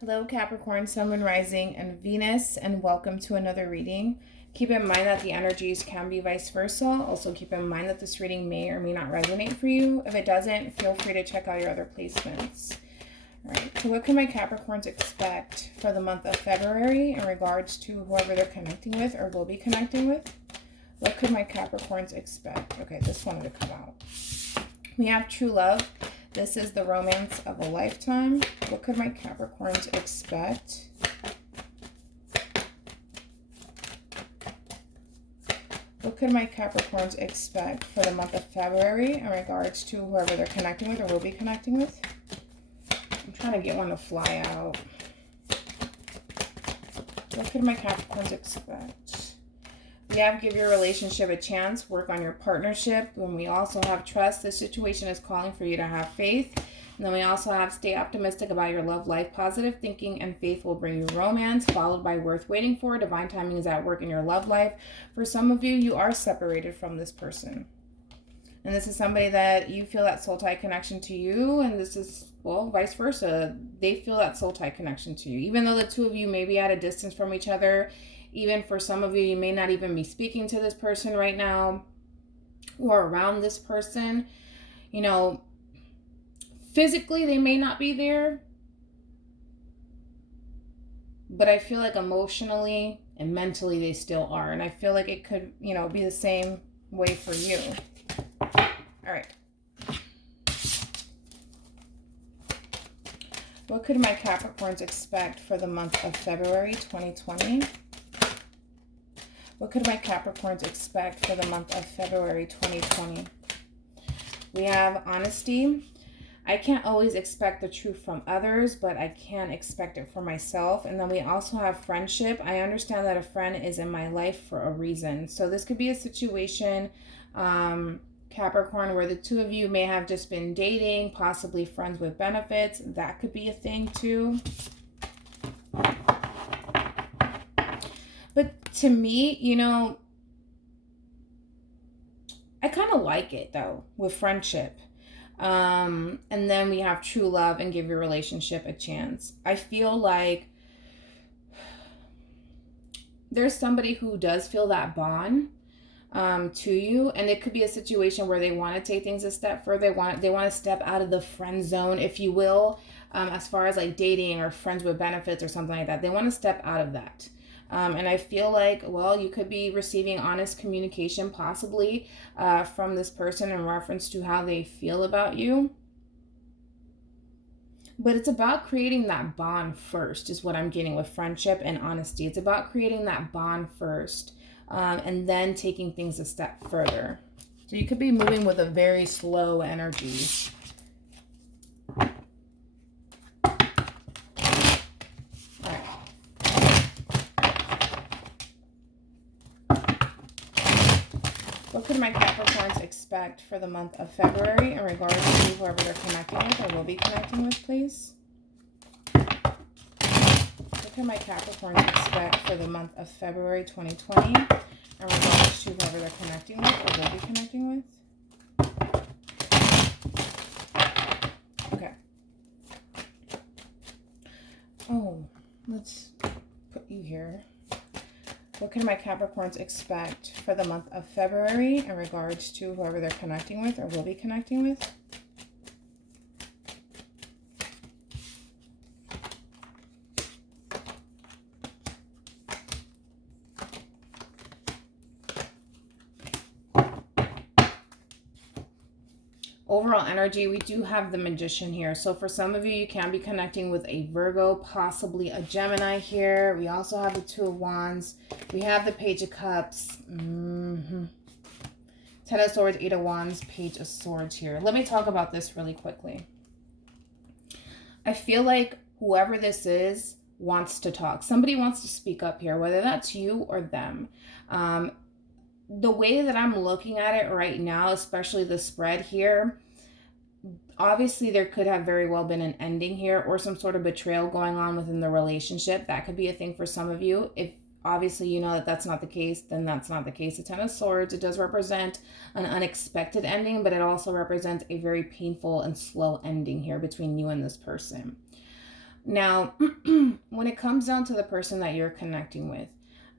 Hello Capricorn, Sun, Moon, Rising, and Venus, and welcome to another reading. Keep in mind that the energies can be vice versa. Also keep in mind that this reading may or may not resonate for you. If it doesn't, feel free to check out your other placements. All right, so what can my Capricorns expect for the month of February in regards to whoever they're connecting with or will be connecting with? What could my Capricorns expect? Okay, this wanted to come out. We have true love. This is the romance of a lifetime. What could my Capricorns expect? What could my Capricorns expect for the month of February in regards to whoever they're connecting with or will be connecting with? I'm trying to get one to fly out. What could my Capricorns expect? We have give your relationship a chance, work on your partnership. When we also have trust, this situation is calling for you to have faith. And then we also have stay optimistic about your love life. Positive thinking and faith will bring you romance, followed by worth waiting for. Divine timing is at work in your love life. For some of you, you are separated from this person. And this is somebody that you feel that soul tie connection to you. And this is, well, vice versa. They feel that soul tie connection to you. Even though the two of you may be at a distance from each other, even for some of you, you may not even be speaking to this person right now or around this person. You know, physically they may not be there, but I feel like emotionally and mentally they still are. And I feel like it could, you know, be the same way for you. All right. What could my Capricorns expect for the month of February 2020? What could my Capricorns expect for the month of February 2020? We have honesty. I can't always expect the truth from others, but I can expect it for myself. And then we also have friendship. I understand that a friend is in my life for a reason. So this could be a situation, Capricorn, where the two of you may have just been dating, possibly friends with benefits. That could be a thing too. But to me, you know, I kind of like it though with friendship. And then we have true love and give your relationship a chance. I feel like there's somebody who does feel that bond to you, and it could be a situation where they want to take things a step further. They want to step out of the friend zone, if you will, as far as like dating or friends with benefits or something like that. They want to step out of that. And I feel like, well, you could be receiving honest communication possibly from this person in reference to how they feel about you. But it's about creating that bond first is what I'm getting with friendship and honesty. It's about creating that bond first and then taking things a step further. So you could be moving with a very slow energy. What could my Capricorns expect for the month of February in regards to whoever they're connecting with or will be connecting with, please? What can my Capricorns expect for the month of February 2020 in regards to whoever they're connecting with or will be connecting with? Okay. Oh, let's put you here. What can my Capricorns expect for the month of February in regards to whoever they're connecting with or will be connecting with? Overall energy, we do have the Magician here. So for some of you, you can be connecting with a Virgo, possibly a Gemini here. We also have the Two of Wands. We have the Page of Cups. Ten of Swords, Eight of Wands, Page of Swords here. Let me talk about this really quickly. I feel like whoever this is wants to talk. Somebody wants to speak up here, whether that's you or them. The way that I'm looking at it right now, especially the spread here, obviously there could have very well been an ending here or some sort of betrayal going on within the relationship. That could be a thing for some of you. If obviously you know that that's not the case, then that's not the case. The Ten of Swords, it does represent an unexpected ending, but it also represents a very painful and slow ending here between you and this person. Now, when it comes down to the person that you're connecting with,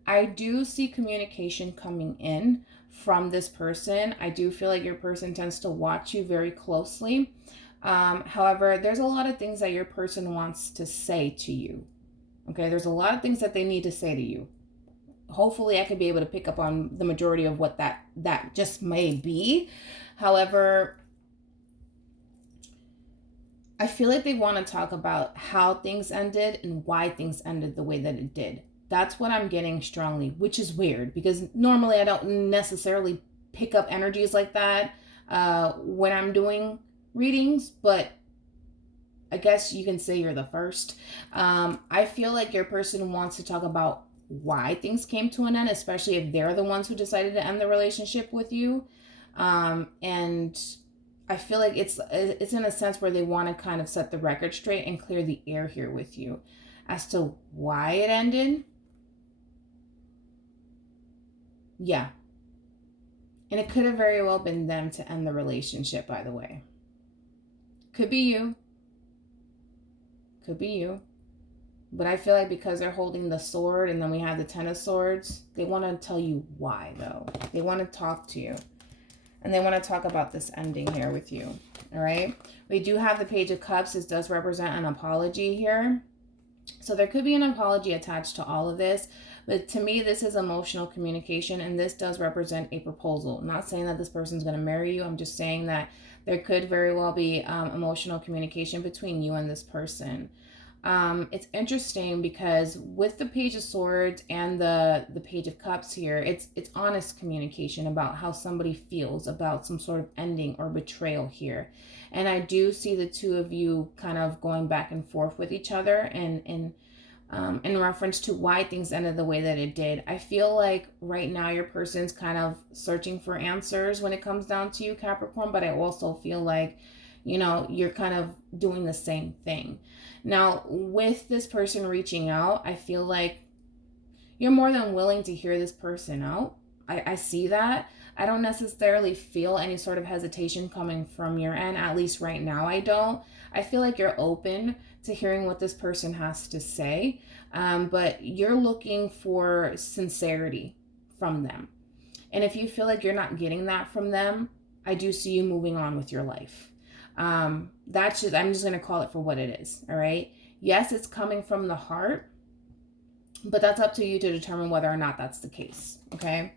I do see communication coming in from this person. I do feel like your person tends to watch you very closely. However, there's a lot of things that your person wants to say to you. Okay, there's a lot of things that they need to say to you. Hopefully I could be able to pick up on the majority of what that just may be. However, I feel like they want to talk about how things ended and why things ended the way that it did. That's what I'm getting strongly, which is weird because normally I don't necessarily pick up energies like that when I'm doing readings, but I guess you can say you're the first. I feel like your person wants to talk about why things came to an end, especially if they're the ones who decided to end the relationship with you. And I feel like it's in a sense where they want to kind of set the record straight and clear the air here with you as to why it ended. Yeah. And it could have very well been them to end the relationship, by the way. Could be you. Could be you. But I feel like because they're holding the sword and then we have the Ten of Swords, they want to tell you why, though. They want to talk to you. And they want to talk about this ending here with you. All right? We do have the Page of Cups. This does represent an apology here. So there could be an apology attached to all of this. But to me, this is emotional communication. And this does represent a proposal. I'm not saying that this person's going to marry you. I'm just saying that there could very well be emotional communication between you and this person. It's interesting because with the Page of Swords and the Page of Cups here, it's honest communication about how somebody feels about some sort of ending or betrayal here. And I do see the two of you kind of going back and forth with each other and in reference to why things ended the way that it did. I feel like right now your person's kind of searching for answers when it comes down to you, Capricorn, but I also feel like, you know, you're kind of doing the same thing. Now, with this person reaching out, I feel like you're more than willing to hear this person out. I see that. I don't necessarily feel any sort of hesitation coming from your end, at least right now I don't. I feel like you're open to hearing what this person has to say, but you're looking for sincerity from them. And if you feel like you're not getting that from them, I do see you moving on with your life. I'm just going to call it for what it is. All right. Yes, it's coming from the heart, but that's up to you to determine whether or not that's the case. Okay.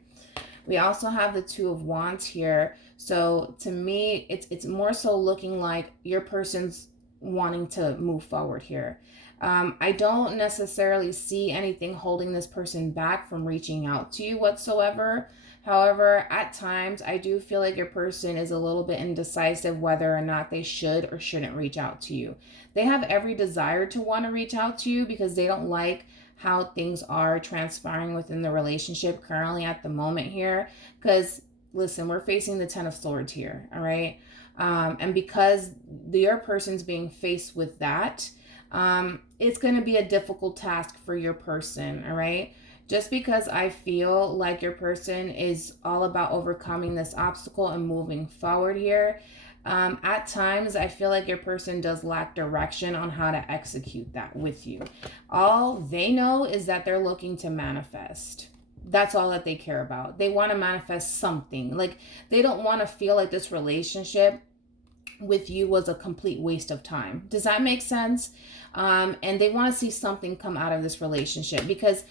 We also have the Two of Wands here. So to me, it's more so looking like your person's wanting to move forward here. I don't necessarily see anything holding this person back from reaching out to you whatsoever. However, at times, I do feel like your person is a little bit indecisive whether or not they should or shouldn't reach out to you. They have every desire to want to reach out to you because they don't like how things are transpiring within the relationship currently at the moment here. Because, listen, we're facing the Ten of Swords here, all right? And because your person's being faced with that, it's going to be a difficult task for your person, all right? Just because I feel like your person is all about overcoming this obstacle and moving forward here, at times I feel like your person does lack direction on how to execute that with you. All they know is that they're looking to manifest. That's all that they care about. They want to manifest something. Like, they don't want to feel like this relationship with you was a complete waste of time. Does that make sense? And they want to see something come out of this relationship because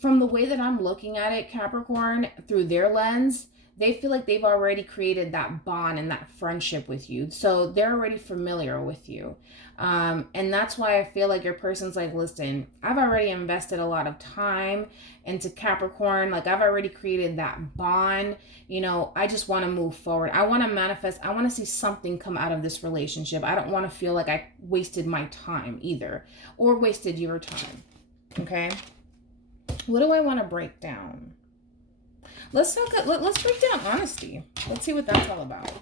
from the way that I'm looking at it, Capricorn, through their lens, they feel like they've already created that bond and that friendship with you. So they're already familiar with you. And that's why I feel like your person's like, listen, I've already invested a lot of time into Capricorn. Like, I've already created that bond. You know, I just want to move forward. I want to manifest. I want to see something come out of this relationship. I don't want to feel like I wasted my time either or wasted your time. Okay. What do I want to break down? Let's break down honesty. Let's see what that's all about.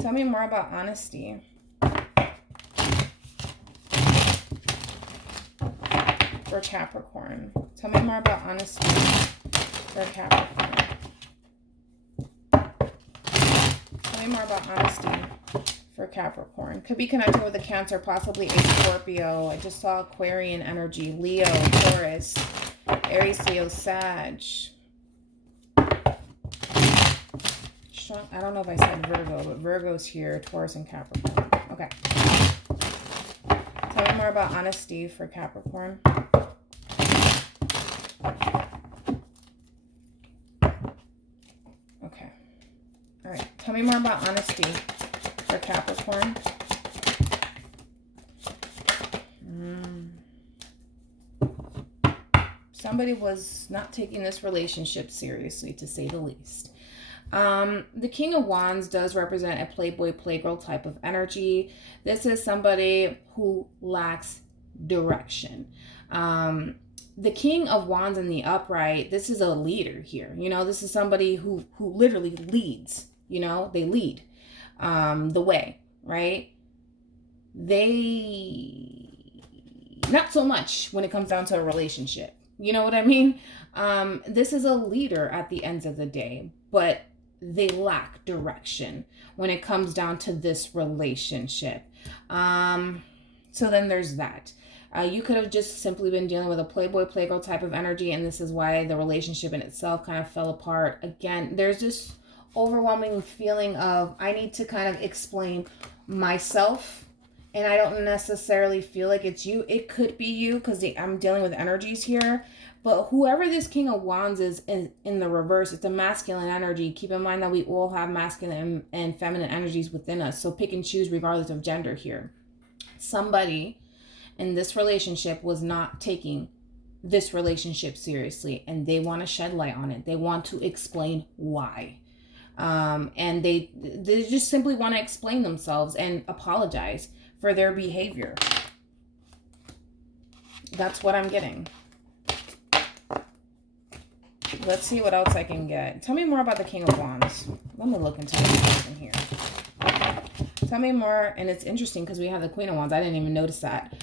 Tell me more about honesty. For Capricorn. Tell me more about honesty for Capricorn. Tell me more about honesty Capricorn. Could be connecting with a Cancer, possibly a Scorpio. I just saw Aquarian energy. Leo, Taurus, Aries, Leo, Sag. I don't know if I said Virgo, but Virgo's here. Taurus and Capricorn. Okay. Tell me more about honesty for Capricorn. Okay. All right. Tell me more about honesty for Capricorn. Somebody was not taking this relationship seriously, to say the least. The King of Wands does represent a playboy, playgirl type of energy. This is somebody who lacks direction. The King of Wands in the upright, this is a leader here. You know, this is somebody who literally leads. You know, they lead the way, right? They, not so much when it comes down to a relationship. You know what I mean? This is a leader at the end of the day, but they lack direction when it comes down to this relationship. So then there's that. You could have just simply been dealing with a playboy, playgirl type of energy, and this is why the relationship in itself kind of fell apart. Again, there's this overwhelming feeling of, I need to kind of explain myself, and I don't necessarily feel like it's you. It could be you, because I'm dealing with energies here. But whoever this King of Wands is in the reverse, it's a masculine energy. Keep in mind that we all have masculine and feminine energies within us. So pick and choose regardless of gender here. Somebody in this relationship was not taking this relationship seriously, and they want to shed light on it. They want to explain why. And they just simply want to explain themselves and apologize for their behavior. That's what I'm getting. Let's see what else I can get. Tell me more about the King of Wands. Let me look into this person here. Tell me more. And it's interesting because we have the Queen of Wands. I didn't even notice that.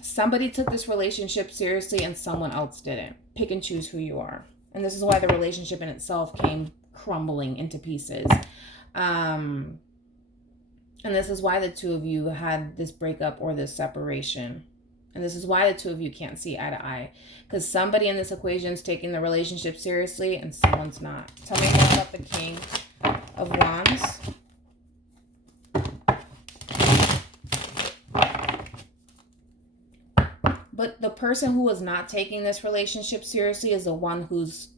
Somebody took this relationship seriously and someone else didn't. Pick and choose who you are. And this is why the relationship in itself came crumbling into pieces. And this is why the two of you had this breakup or this separation. And this is why the two of you can't see eye to eye. Because somebody in this equation is taking the relationship seriously and someone's not. Tell me more about the King of Wands. But the person who is not taking this relationship seriously is the one who's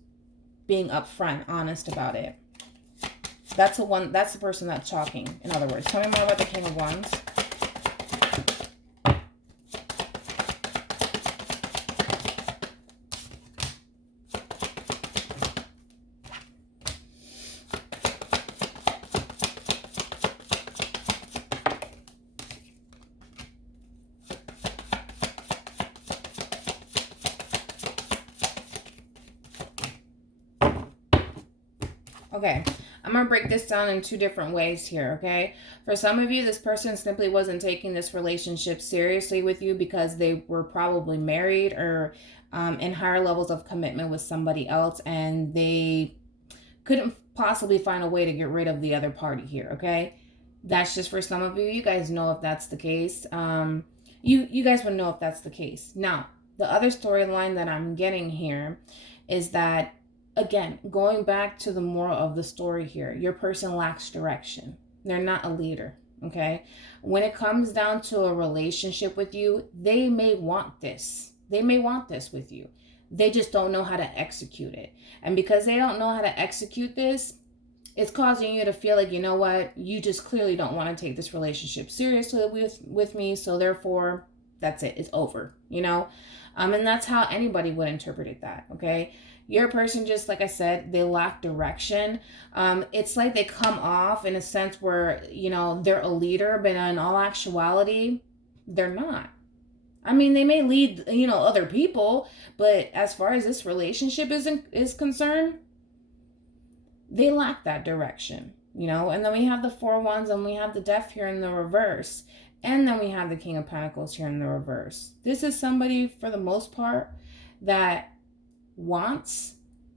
being upfront, honest about it. That's the person that's talking, in other words. Tell me more about the King of Wands. Okay, I'm going to break this down in two different ways here, okay? For some of you, this person simply wasn't taking this relationship seriously with you because they were probably married or in higher levels of commitment with somebody else, and they couldn't possibly find a way to get rid of the other party here, okay? That's just for some of you. You guys know if that's the case. You guys would know if that's the case. Now, the other storyline that I'm getting here is that, again, going back to the moral of the story here, your person lacks direction. They're not a leader, okay? When it comes down to a relationship with you, they may want this. They may want this with you. They just don't know how to execute it. And because they don't know how to execute this, it's causing you to feel like, you know what, you just clearly don't want to take this relationship seriously with me. So therefore, that's it. It's over, you know? And that's how anybody would interpret it that, okay? Your person, just like I said, they lack direction. It's like they come off in a sense where, you know, they're a leader, but in all actuality, they're not. I mean, they may lead, you know, other people, but as far as this relationship is concerned, they lack that direction, you know? And then we have the Four of Wands and we have the Death here in the reverse. And then we have the King of Pentacles here in the reverse. This is somebody, for the most part, that wants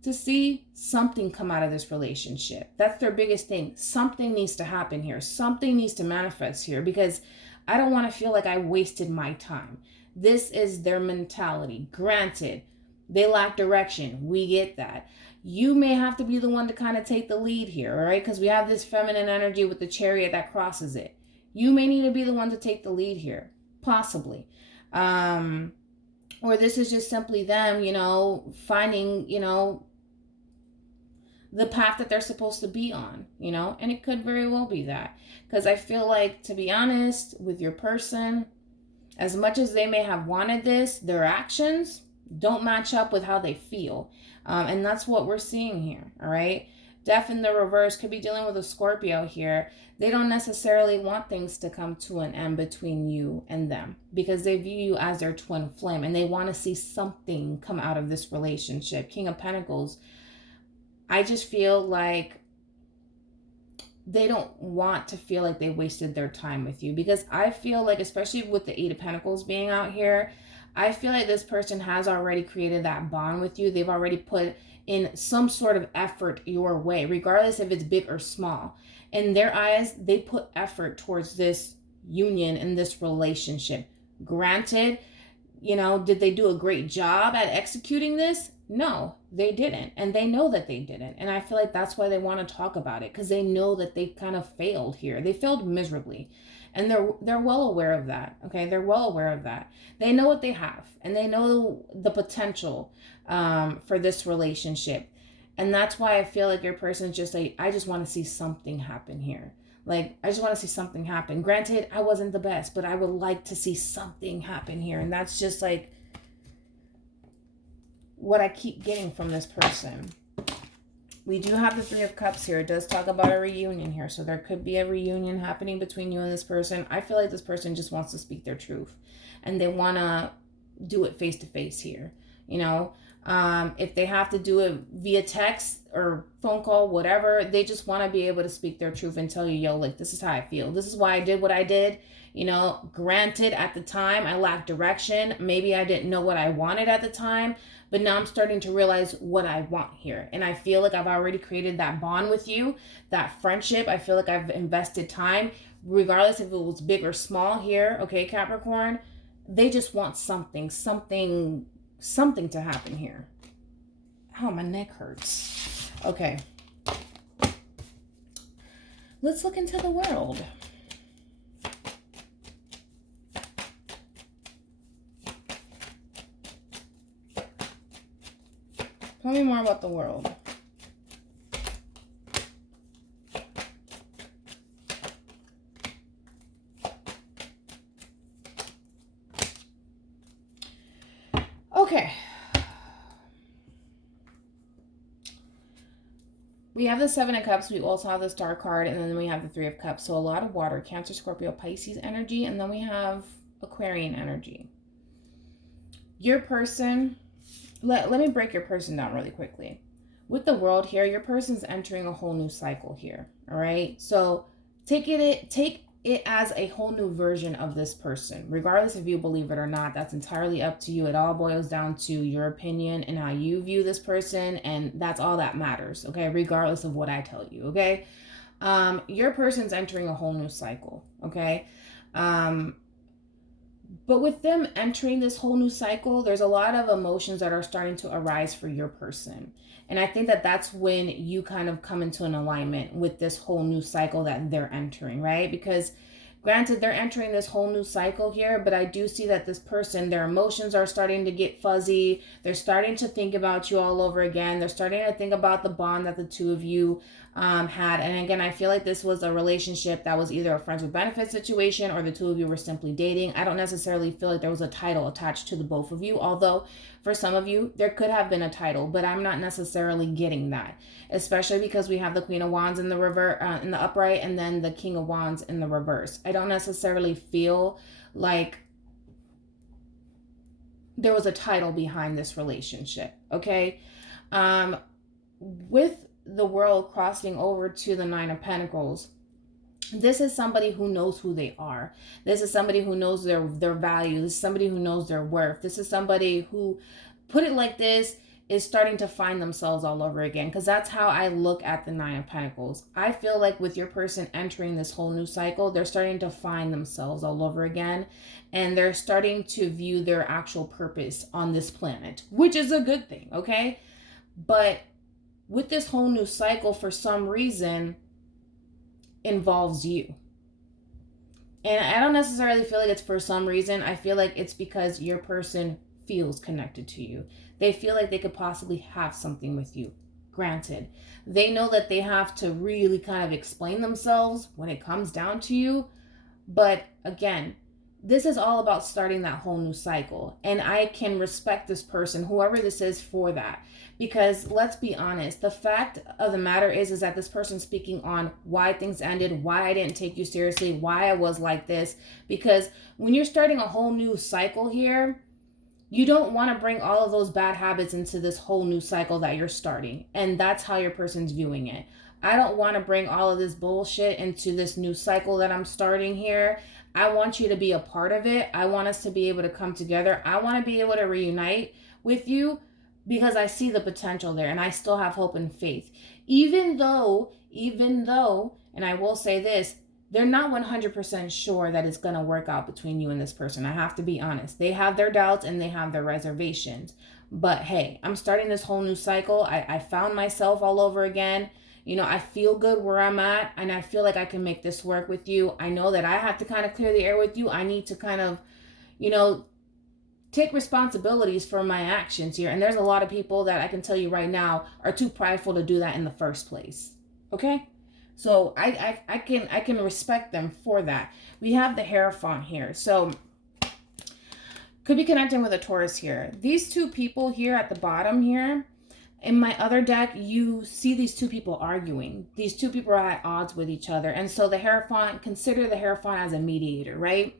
to see something come out of this relationship. That's their biggest thing. Something needs to happen here. Something needs to manifest here, because I don't want to feel like I wasted my time. This is their mentality. Granted, they lack direction. We get that. You may have to be the one to kind of take the lead here, all right? Because we have this feminine energy with the chariot that crosses it. You may need to be the one to take the lead here, possibly. Or this is just simply them, finding, the path that they're supposed to be on, and it could very well be that. Because I feel like, to be honest, with your person, as much as they may have wanted this, their actions don't match up with how they feel. And that's what we're seeing here, all right? Death in the reverse could be dealing with a Scorpio here. They don't necessarily want things to come to an end between you and them, because they view you as their twin flame and they want to see something come out of this relationship. King of Pentacles, I just feel like they don't want to feel like they wasted their time with you, because I feel like, especially with the Eight of Pentacles being out here, I feel like this person has already created that bond with you. They've already put in some sort of effort your way, regardless if it's big or small. In their eyes, they put effort towards this union and this relationship. Granted, did they do a great job at executing this? No, they didn't. And they know that they didn't. And I feel like that's why they want to talk about it, because they know that they kind of failed here. They failed miserably. And they're well aware of that. Okay, they're well aware of that. They know what they have, and they know the potential for this relationship. And that's why I feel like your person's just like, I just want to see something happen here. Like, I just want to see something happen. Granted, I wasn't the best, but I would like to see something happen here. And that's just like what I keep getting from this person. We do have the Three of Cups here. It does talk about a reunion here. So there could be a reunion happening between you and this person. I feel like this person just wants to speak their truth, and they want to do it face to face here. If they have to do it via text or phone call, whatever, they just want to be able to speak their truth and tell you, yo, like, this is how I feel. This is why I did what I did. Granted, at the time, I lacked direction. Maybe I didn't know what I wanted at the time, but now I'm starting to realize what I want here. And I feel like I've already created that bond with you, that friendship. I feel like I've invested time, regardless if it was big or small here. Okay, Capricorn, they just want something to happen here. Oh, my neck hurts. Okay. Let's look into the world. Tell me more about the world. Okay. We have the Seven of Cups. We also have the Star card. And then we have the Three of Cups. So a lot of water. Cancer, Scorpio, Pisces energy. And then we have Aquarian energy. Your person... Let me break your person down really quickly. With the world here, your person's entering a whole new cycle here. All right. So take it as a whole new version of this person. Regardless if you believe it or not, that's entirely up to you. It all boils down to your opinion and how you view this person. And that's all that matters. Okay. Regardless of what I tell you. Okay. Your person's entering a whole new cycle. Okay. But with them entering this whole new cycle, there's a lot of emotions that are starting to arise for your person. And I think that that's when you kind of come into an alignment with this whole new cycle that they're entering, right? Because granted, they're entering this whole new cycle here, but I do see that this person, their emotions are starting to get fuzzy. They're starting to think about you all over again. They're starting to think about the bond that the two of you had. And again, I feel like this was a relationship that was either a friends with benefits situation or the two of you were simply dating. I don't necessarily feel like there was a title attached to the both of you, although for some of you, there could have been a title, but I'm not necessarily getting that, especially because we have the Queen of Wands in the in the upright, and then the King of Wands in the reverse. I don't necessarily feel like there was a title behind this relationship, okay? With the world crossing over to the Nine of Pentacles, this is somebody who knows who they are. This is somebody who knows their value. This is somebody who knows their worth. This is somebody who, put it like this, is starting to find themselves all over again, because that's how I look at the Nine of Pentacles. I feel like with your person entering this whole new cycle, they're starting to find themselves all over again, and they're starting to view their actual purpose on this planet, which is a good thing, okay? But with this whole new cycle, for some reason, involves you. And I don't necessarily feel like it's for some reason. I feel like it's because your person feels connected to you. They feel like they could possibly have something with you. Granted, they know that they have to really kind of explain themselves when it comes down to you. But again, this is all about starting that whole new cycle. And I can respect this person, whoever this is, for that. Because let's be honest, the fact of the matter is that this person's speaking on why things ended, why I didn't take you seriously, why I was like this. Because when you're starting a whole new cycle here, you don't want to bring all of those bad habits into this whole new cycle that you're starting. And that's how your person's viewing it. I don't want to bring all of this bullshit into this new cycle that I'm starting here. I want you to be a part of it. I want us to be able to come together. I want to be able to reunite with you because I see the potential there, and I still have hope and faith. Even though, and I will say this, they're not 100% sure that it's going to work out between you and this person. I have to be honest. They have their doubts and they have their reservations. But hey, I'm starting this whole new cycle. I found myself all over again. You know, I feel good where I'm at, and I feel like I can make this work with you. I know that I have to kind of clear the air with you. I need to kind of, you know, take responsibilities for my actions here. And there's a lot of people that I can tell you right now are too prideful to do that in the first place. Okay? So I can respect them for that. We have the Hierophant here. So could be connecting with a Taurus here. These two people here at the bottom here, in my other deck, you see these two people arguing. These two people are at odds with each other. And so the Hierophant, consider the Hierophant as a mediator, right?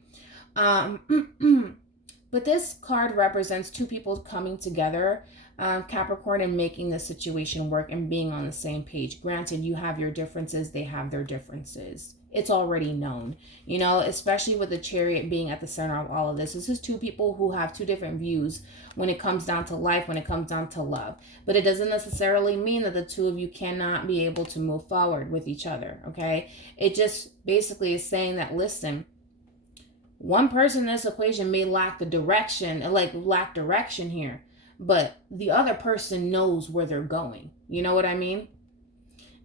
But this card represents two people coming together, Capricorn, and making the situation work and being on the same page. Granted, you have your differences, they have their differences. It's already known, you know, especially with the Chariot being at the center of all of this. This is two people who have two different views when it comes down to life, when it comes down to love. But it doesn't necessarily mean that the two of you cannot be able to move forward with each other, okay? It just basically is saying that, listen, one person in this equation may lack the direction, lack direction here, but the other person knows where they're going. You know what I mean?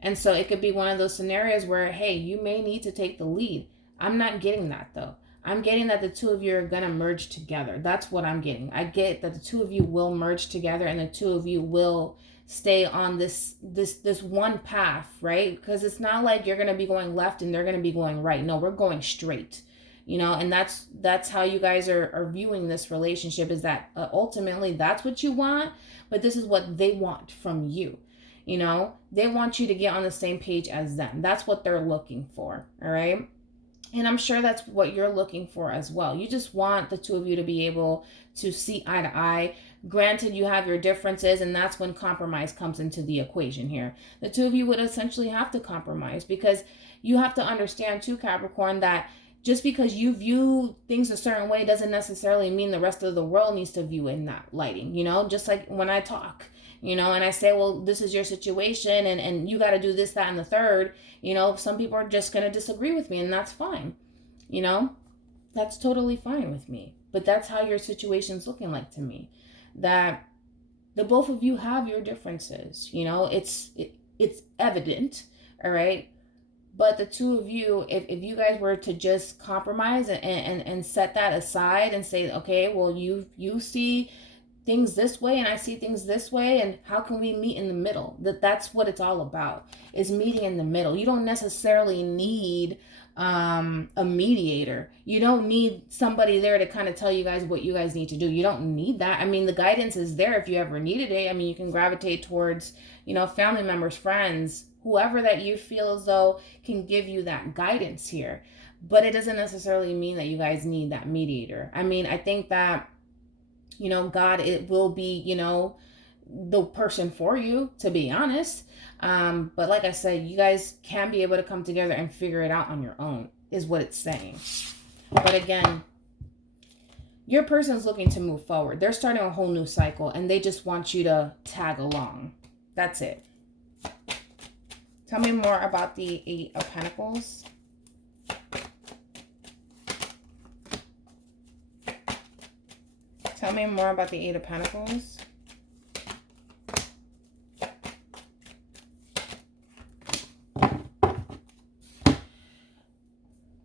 And so it could be one of those scenarios where, hey, you may need to take the lead. I'm not getting that though. I'm getting that the two of you are going to merge together. That's what I'm getting. I get that the two of you will merge together and the two of you will stay on this one path, right? Because it's not like you're going to be going left and they're going to be going right. No, we're going straight. You know, and that's how you guys are viewing this relationship, is that ultimately that's what you want, but this is what they want from you. You know, they want you to get on the same page as them. That's what they're looking for. All right. And I'm sure that's what you're looking for as well. You just want the two of you to be able to see eye to eye. Granted, you have your differences, and that's when compromise comes into the equation here. The two of you would essentially have to compromise, because you have to understand too, Capricorn, that just because you view things a certain way doesn't necessarily mean the rest of the world needs to view it in that lighting. You know, just like when I talk, you know, and I say, well, this is your situation and you got to do this, that, and the third, you know, some people are just going to disagree with me, and that's fine. You know, that's totally fine with me. But that's how your situation's looking like to me, that the both of you have your differences. You know, it's evident. All right. But the two of you, if you guys were to just compromise and set that aside and say, okay, well, you see things this way and I see things this way, and how can we meet in the middle? That's what it's all about, is meeting in the middle. You don't necessarily need a mediator. You don't need somebody there to kind of tell you guys what you guys need to do. You don't need that. I mean, the guidance is there if you ever needed it. I mean, you can gravitate towards, you know, family members, friends, whoever that you feel as though can give you that guidance here. But it doesn't necessarily mean that you guys need that mediator. I mean, I think that, you know, God, it will be, you know, the person for you, to be honest. But like I said, you guys can be able to come together and figure it out on your own, is what it's saying. But again, Your person's looking to move forward. They're starting a whole new cycle and they just want you to tag along. That's it. Tell me more about the Eight of Pentacles. Tell me more about the Eight of Pentacles.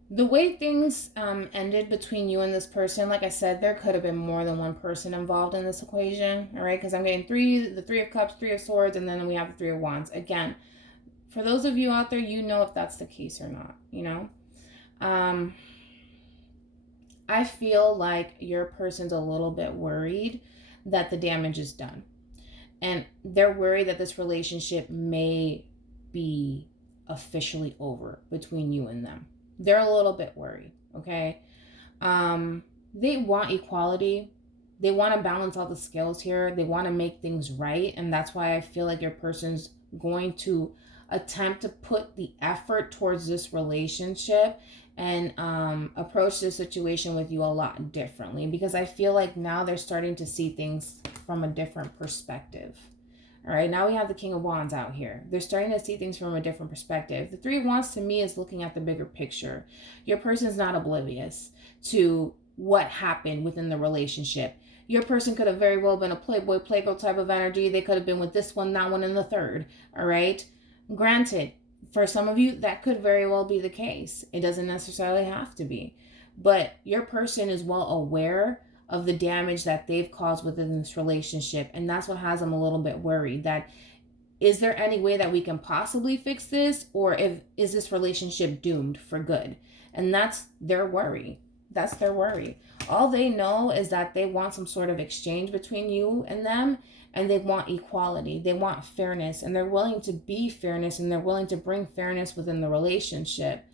The way things ended between you and this person, like I said, there could have been more than one person involved in this equation, all right? Because I'm getting the Three of Cups, Three of Swords, and then we have the Three of Wands. Again, for those of you out there, you know if that's the case or not, you know? I feel like your person's a little bit worried that the damage is done. And they're worried that this relationship may be officially over between you and them. They're a little bit worried, okay? They want equality. They want to balance all the scales here. They want to make things right. And that's why I feel like your person's going to attempt to put the effort towards this relationship and approach this situation with you a lot differently, because I feel like now they're starting to see things from a different perspective. All right, now we have the King of Wands out here. They're starting to see things from a different perspective. The Three of Wands to me is looking at the bigger picture. Your person's not oblivious to what happened within the relationship. Your person could have very well been a playboy, playgirl type of energy. They could have been with this one, that one, and the third. All right. Granted, for some of you, that could very well be the case. It doesn't necessarily have to be. But your person is well aware of the damage that they've caused within this relationship. And that's what has them a little bit worried. That, is there any way that we can possibly fix this? Or is this relationship doomed for good? And that's their worry. That's their worry. All they know is that they want some sort of exchange between you and them. And they want equality. They want fairness. And they're willing to be fairness. And they're willing to bring fairness within the relationship.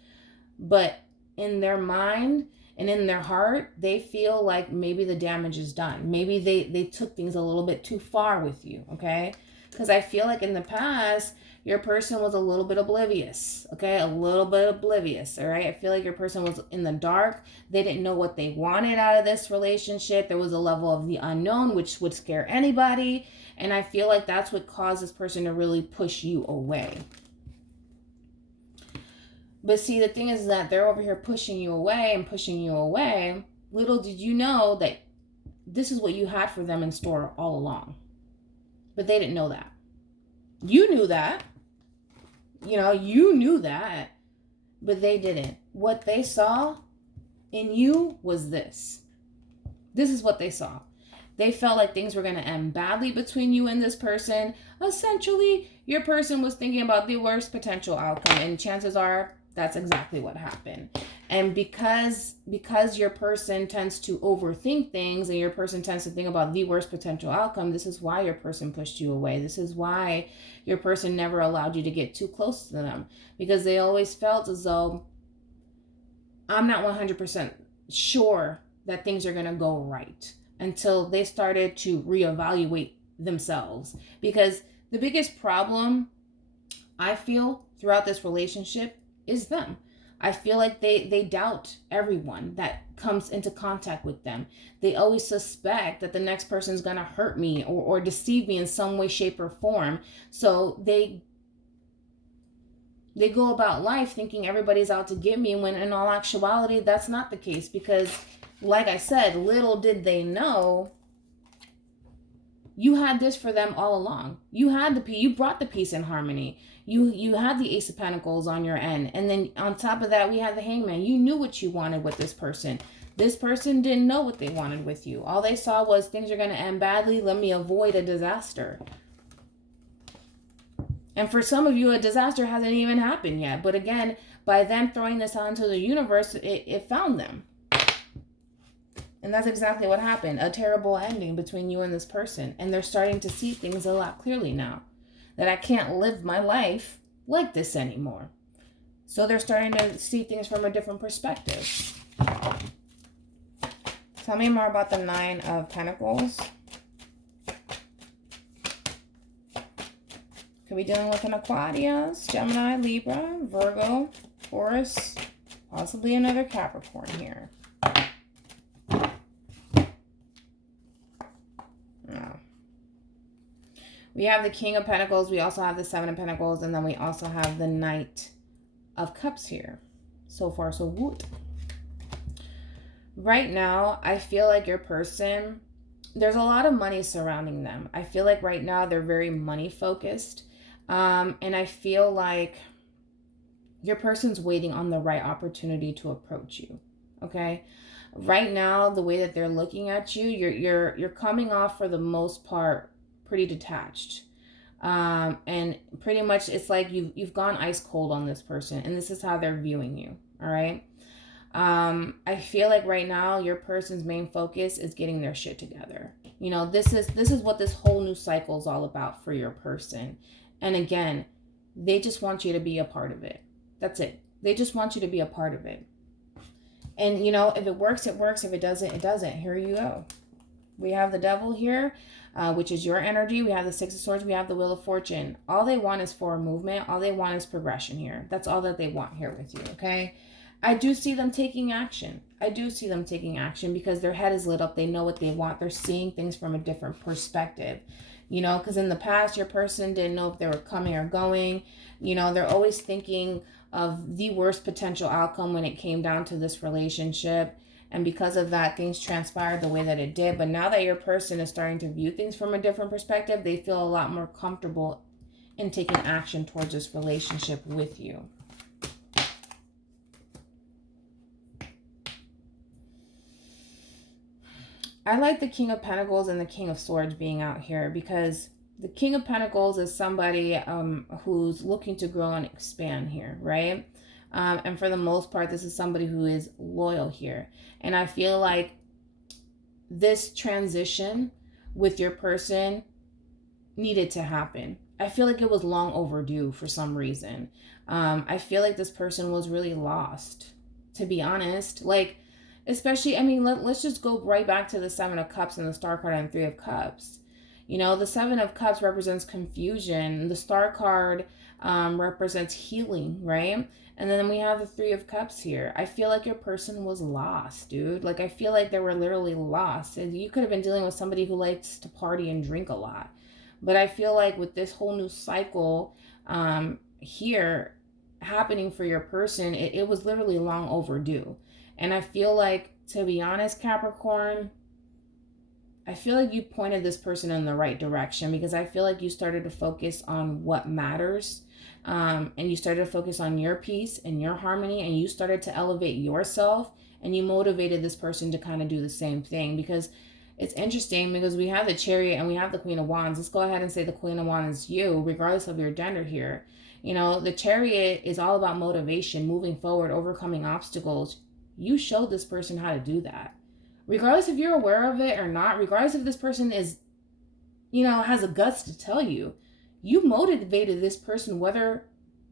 But in their mind and in their heart, they feel like maybe the damage is done. Maybe they took things a little bit too far with you, okay? Because I feel like in the past, your person was a little bit oblivious, okay? A little bit oblivious, all right? I feel like your person was in the dark. They didn't know what they wanted out of this relationship. There was a level of the unknown, which would scare anybody. And I feel like that's what caused this person to really push you away. But see, the thing is that they're over here pushing you away and pushing you away. Little did you know that this is what you had for them in store all along. But they didn't know that. You knew that. You know, you knew that. But they didn't. What they saw in you was this. This is what they saw. They felt like things were going to end badly between you and this person. Essentially, your person was thinking about the worst potential outcome. And chances are, that's exactly what happened. And because your person tends to overthink things and your person tends to think about the worst potential outcome, this is why your person pushed you away. This is why your person never allowed you to get too close to them. Because they always felt as though, I'm not 100% sure that things are going to go right, until they started to reevaluate themselves. Because the biggest problem I feel throughout this relationship is them. I feel like they doubt everyone that comes into contact with them. They always suspect that the next person's going to hurt me or deceive me in some way, shape, or form. So they go about life thinking everybody's out to get me, when in all actuality, that's not the case. Because, like I said, little did they know, you had this for them all along. You brought the peace and harmony. You had the Ace of Pentacles on your end. And then on top of that, we had the Hangman. You knew what you wanted with this person. This person didn't know what they wanted with you. All they saw was, things are going to end badly. Let me avoid a disaster. And for some of you, a disaster hasn't even happened yet. But again, by them throwing this out into the universe, it found them. And that's exactly what happened. A terrible ending between you and this person. And they're starting to see things a lot clearly now. That I can't live my life like this anymore. So they're starting to see things from a different perspective. Tell me more about the Nine of Pentacles. Could be dealing with an Aquarius, Gemini, Libra, Virgo, Taurus, possibly another Capricorn here. We have the King of Pentacles. We also have the Seven of Pentacles. And then we also have the Knight of Cups here. So far, so good. Right now, I feel like your person, there's a lot of money surrounding them. I feel like right now they're very money focused. And I feel like your person's waiting on the right opportunity to approach you. Okay. Right now, the way that they're looking at you, you're coming off for the most part pretty detached. And pretty much it's like you've gone ice cold on this person, and this is how they're viewing you. All right. I feel like right now your person's main focus is getting their shit together. You know, this is what this whole new cycle is all about for your person. And again, they just want you to be a part of it. That's it. They just want you to be a part of it. And, you know, if it works, it works. If it doesn't, it doesn't. Here you go. We have the Devil here, which is your energy. We have the Six of Swords. We have the Wheel of Fortune. All they want is forward movement. All they want is progression here. That's all that they want here with you, okay? I do see them taking action. I do see them taking action because their head is lit up. They know what they want. They're seeing things from a different perspective. You know, because in the past, your person didn't know if they were coming or going. You know, they're always thinking of the worst potential outcome when it came down to this relationship. And because of that, things transpired the way that it did. But now that your person is starting to view things from a different perspective, they feel a lot more comfortable in taking action towards this relationship with you. I like the King of Pentacles and the King of Swords being out here because the King of Pentacles is somebody who's looking to grow and expand here, right? And for the most part, this is somebody who is loyal here. And I feel like this transition with your person needed to happen. I feel like it was long overdue for some reason. I feel like this person was really lost, to be honest. Like, especially, I mean, let's just go right back to the Seven of Cups and the Star card and Three of Cups. You know, the Seven of Cups represents confusion. The Star card represents healing, right? And then we have the Three of Cups here. I feel like your person was lost, dude. Like, I feel like they were literally lost. And you could have been dealing with somebody who likes to party and drink a lot. But I feel like with this whole new cycle here happening for your person, it was literally long overdue. And I feel like, to be honest, Capricorn, I feel like you pointed this person in the right direction because I feel like you started to focus on what matters. And you started to focus on your peace and your harmony, and you started to elevate yourself, and you motivated this person to kind of do the same thing. Because it's interesting because we have the Chariot and we have the Queen of Wands. Let's go ahead and say the Queen of Wands is you, regardless of your gender here. You know, the Chariot is all about motivation, moving forward, overcoming obstacles. You showed this person how to do that. Regardless if you're aware of it or not, regardless if this person is, you know, has the guts to tell you, you motivated this person whether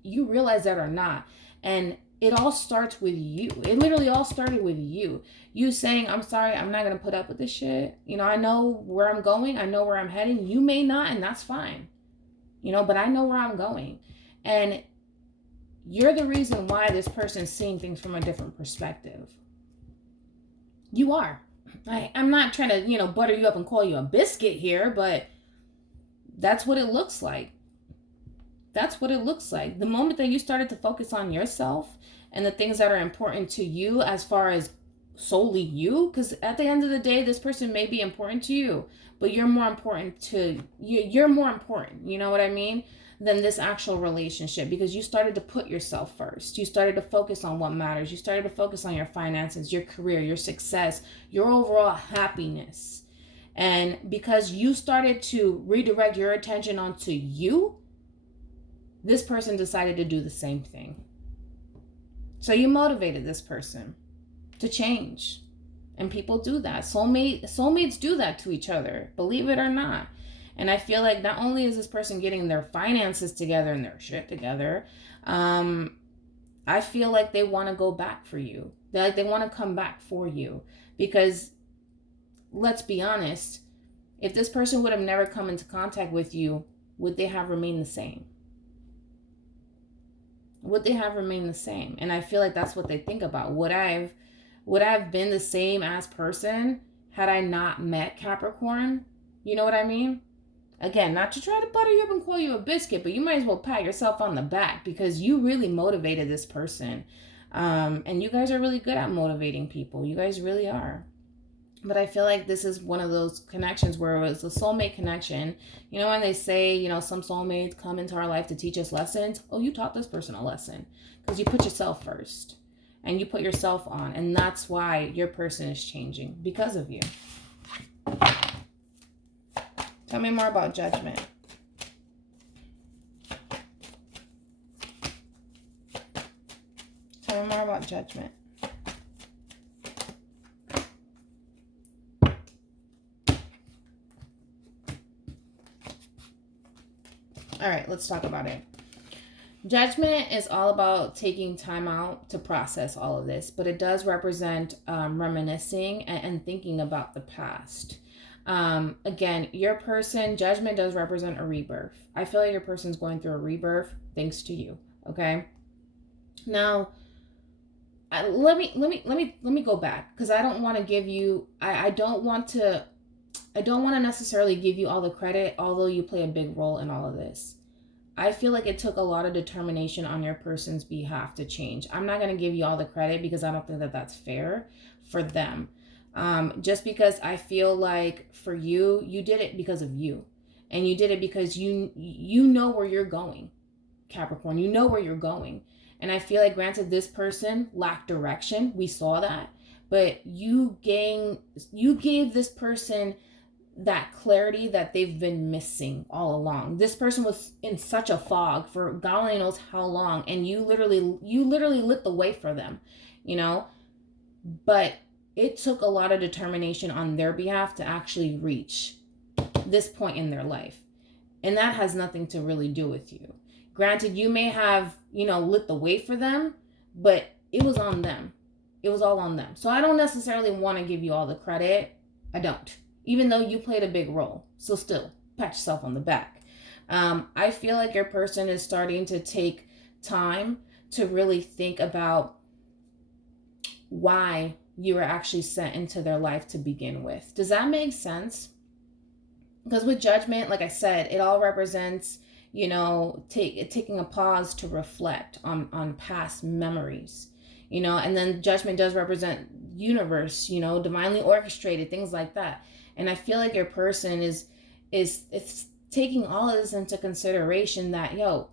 you realize that or not. And it all starts with you. It literally all started with you. You saying, I'm sorry, I'm not going to put up with this shit. You know, I know where I'm going. I know where I'm heading. You may not, and that's fine. You know, but I know where I'm going. And you're the reason why this person's seeing things from a different perspective. You are. I'm not trying to, you know, butter you up and call you a biscuit here, but that's what it looks like. That's what it looks like. The moment that you started to focus on yourself and the things that are important to you as far as solely you, because at the end of the day, this person may be important to you, but you're more important to you. You're more important. You know what I mean? Than this actual relationship, because you started to put yourself first. You started to focus on what matters. You started to focus on your finances, your career, your success, your overall happiness. And because you started to redirect your attention onto you, this person decided to do the same thing. So you motivated this person to change. And people do that. Soulmates do that to each other, believe it or not. And I feel like not only is this person getting their finances together and their shit together, I feel like they want to go back for you. They want to come back for you. Because let's be honest, if this person would have never come into contact with you, would they have remained the same? Would they have remained the same? And I feel like that's what they think about. Would I have been the same as person had I not met Capricorn? You know what I mean? Again, not to try to butter you up and call you a biscuit, but you might as well pat yourself on the back because you really motivated this person. And you guys are really good at motivating people. You guys really are. But I feel like this is one of those connections where it was a soulmate connection. You know, when they say, you know, some soulmates come into our life to teach us lessons. Oh, you taught this person a lesson because you put yourself first and you put yourself on. And that's why your person is changing because of you. Tell me more about Judgment. Tell me more about Judgment. All right, let's talk about it. Judgment is all about taking time out to process all of this, but it does represent reminiscing and thinking about the past. Again, your person, Judgment does represent a rebirth. I feel like your person's going through a rebirth thanks to you. Okay. Now, let me go back because I don't want to give you. I don't want to necessarily give you all the credit, although you play a big role in all of this. I feel like it took a lot of determination on your person's behalf to change. I'm not going to give you all the credit because I don't think that that's fair for them. Just because I feel like for you, you did it because of you. And you did it because you know where you're going, Capricorn. You know where you're going. And I feel like, granted, this person lacked direction. We saw that. But you gave this person that clarity that they've been missing all along. This person was in such a fog for God only knows how long, and you literally lit the way for them, you know. But it took a lot of determination on their behalf to actually reach this point in their life, and that has nothing to really do with you. Granted, you may have, you know, lit the way for them, but it was on them. It was all on them. So I don't necessarily want to give you all the credit. I don't. Even though you played a big role. So still, pat yourself on the back. I feel like your person is starting to take time to really think about why you were actually sent into their life to begin with. Does that make sense? Because with Judgment, like I said, it all represents, you know, taking a pause to reflect on past memories. You know, and then Judgment does represent universe, you know, divinely orchestrated, things like that. And I feel like your person is taking all of this into consideration that, yo,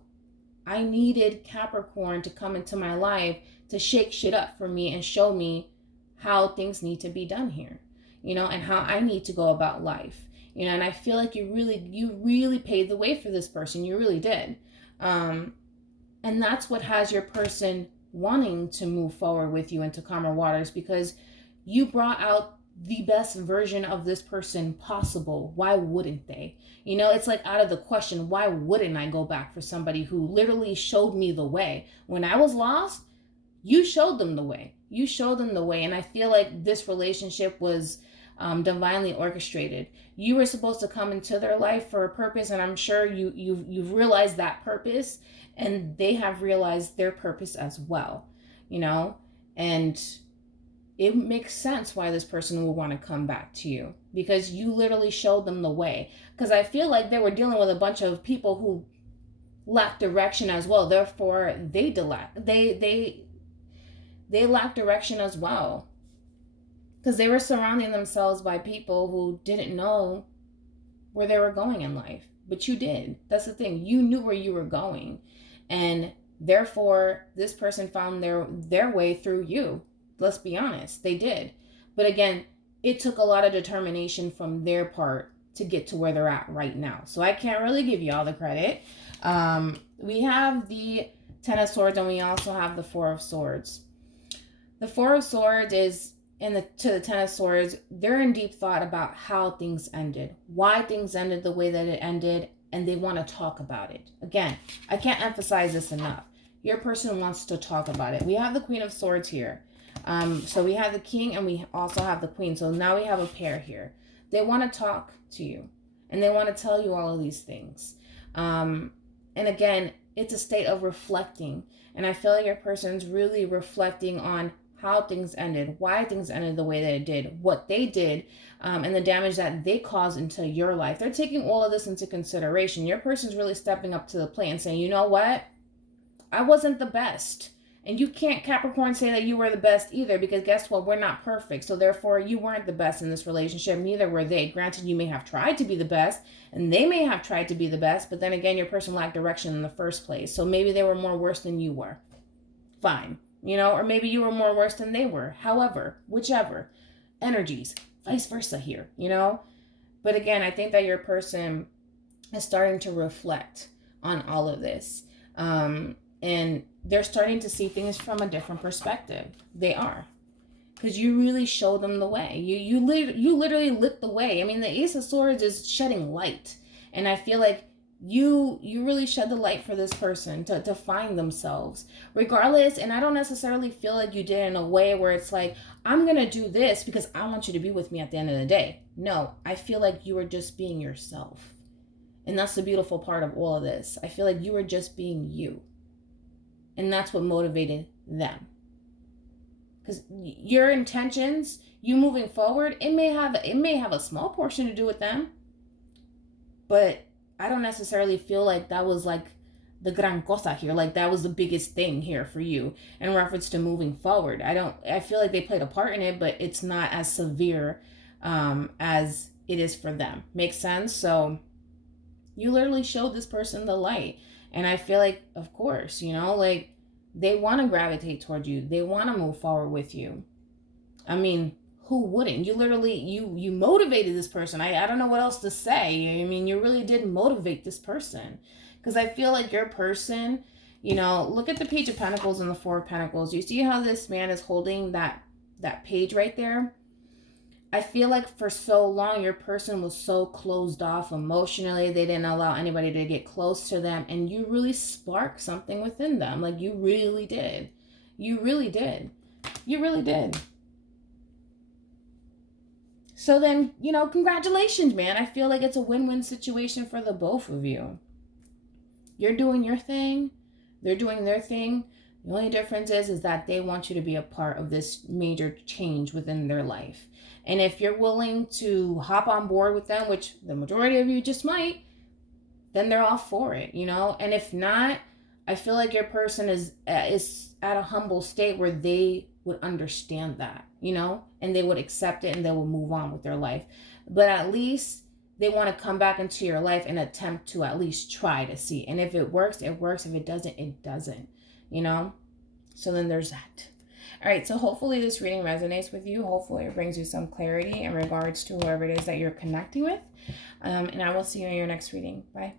I needed Capricorn to come into my life to shake shit up for me and show me how things need to be done here, you know, and how I need to go about life, you know. And I feel like you really paved the way for this person. You really did. And that's what has your person wanting to move forward with you into calmer waters, because you brought out the best version of this person possible. Why wouldn't they? You know, it's like out of the question. Why wouldn't I go back for somebody who literally showed me the way? When I was lost, you showed them the way. You showed them the way. And I feel like this relationship was divinely orchestrated. You were supposed to come into their life for a purpose, and I'm sure you've realized that purpose, and they have realized their purpose as well, you know. And it makes sense why this person will want to come back to you, because you literally showed them the way. Because I feel like they were dealing with a bunch of people who lack direction as well. Therefore, they lack direction as well, because they were surrounding themselves by people who didn't know where they were going in life. But you did. That's the thing. You knew where you were going, and therefore, this person found their way through you. Let's be honest, they did. But again, it took a lot of determination from their part to get to where they're at right now. So I can't really give you all the credit. We have the Ten of Swords, and we also have the Four of Swords. The Four of Swords is to the Ten of Swords. They're in deep thought about how things ended, why things ended the way that it ended, and they want to talk about it. Again, I can't emphasize this enough. Your person wants to talk about it. We have the Queen of Swords here. So we have the King and we also have the Queen. So now we have a pair here. They want to talk to you and they want to tell you all of these things. And again, it's a state of reflecting. And I feel like your person's really reflecting on how things ended, why things ended the way that it did, what they did, and the damage that they caused into your life. They're taking all of this into consideration. Your person's really stepping up to the plate and saying, you know what? I wasn't the best. And you can't, Capricorn, say that you were the best either, because guess what? We're not perfect. So therefore, you weren't the best in this relationship. Neither were they. Granted, you may have tried to be the best, and they may have tried to be the best, but then again, your person lacked direction in the first place. So maybe they were more worse than you were. Fine. You know, or maybe you were more worse than they were. However, whichever. Energies, vice versa here, you know? But again, I think that your person is starting to reflect on all of this. And they're starting to see things from a different perspective. They are. Because you really show them the way. You literally lit the way. I mean, the Ace of Swords is shedding light. And I feel like you really shed the light for this person to find themselves regardless. And I don't necessarily feel like you did in a way where it's like, I'm gonna do this because I want you to be with me at the end of the day. No, I feel like you were just being yourself, and that's the beautiful part of all of this. I feel like you were just being you, and that's what motivated them. Because your intentions, you moving forward, it may have a small portion to do with them, but I don't necessarily feel like that was like the gran cosa here. Like that was the biggest thing here for you in reference to moving forward. I feel like they played a part in it, but it's not as severe as it is for them. Makes sense? So you literally showed this person the light. And I feel like, of course, you know, like they want to gravitate toward you. They want to move forward with you. I mean, who wouldn't? You literally, you motivated this person. I don't know what else to say. I mean, you really did motivate this person. Because I feel like your person, you know, look at the Page of Pentacles and the Four of Pentacles. You see how this man is holding that page right there? I feel like for so long, your person was so closed off emotionally. They didn't allow anybody to get close to them. And you really sparked something within them. Like you really did. You really did. You really did. So then, you know, congratulations, man. I feel like it's a win-win situation for the both of you. You're doing your thing. They're doing their thing. The only difference is that they want you to be a part of this major change within their life. And if you're willing to hop on board with them, which the majority of you just might, then they're all for it, you know? And if not, I feel like your person is at a humble state where they would understand that, you know, and they would accept it and they will move on with their life. But at least they want to come back into your life and attempt to at least try to see. And if it works, it works. If it doesn't, it doesn't, you know? So then there's that. All right, so hopefully this reading resonates with you. Hopefully it brings you some clarity in regards to whoever it is that you're connecting with. And I will see you in your next reading. Bye.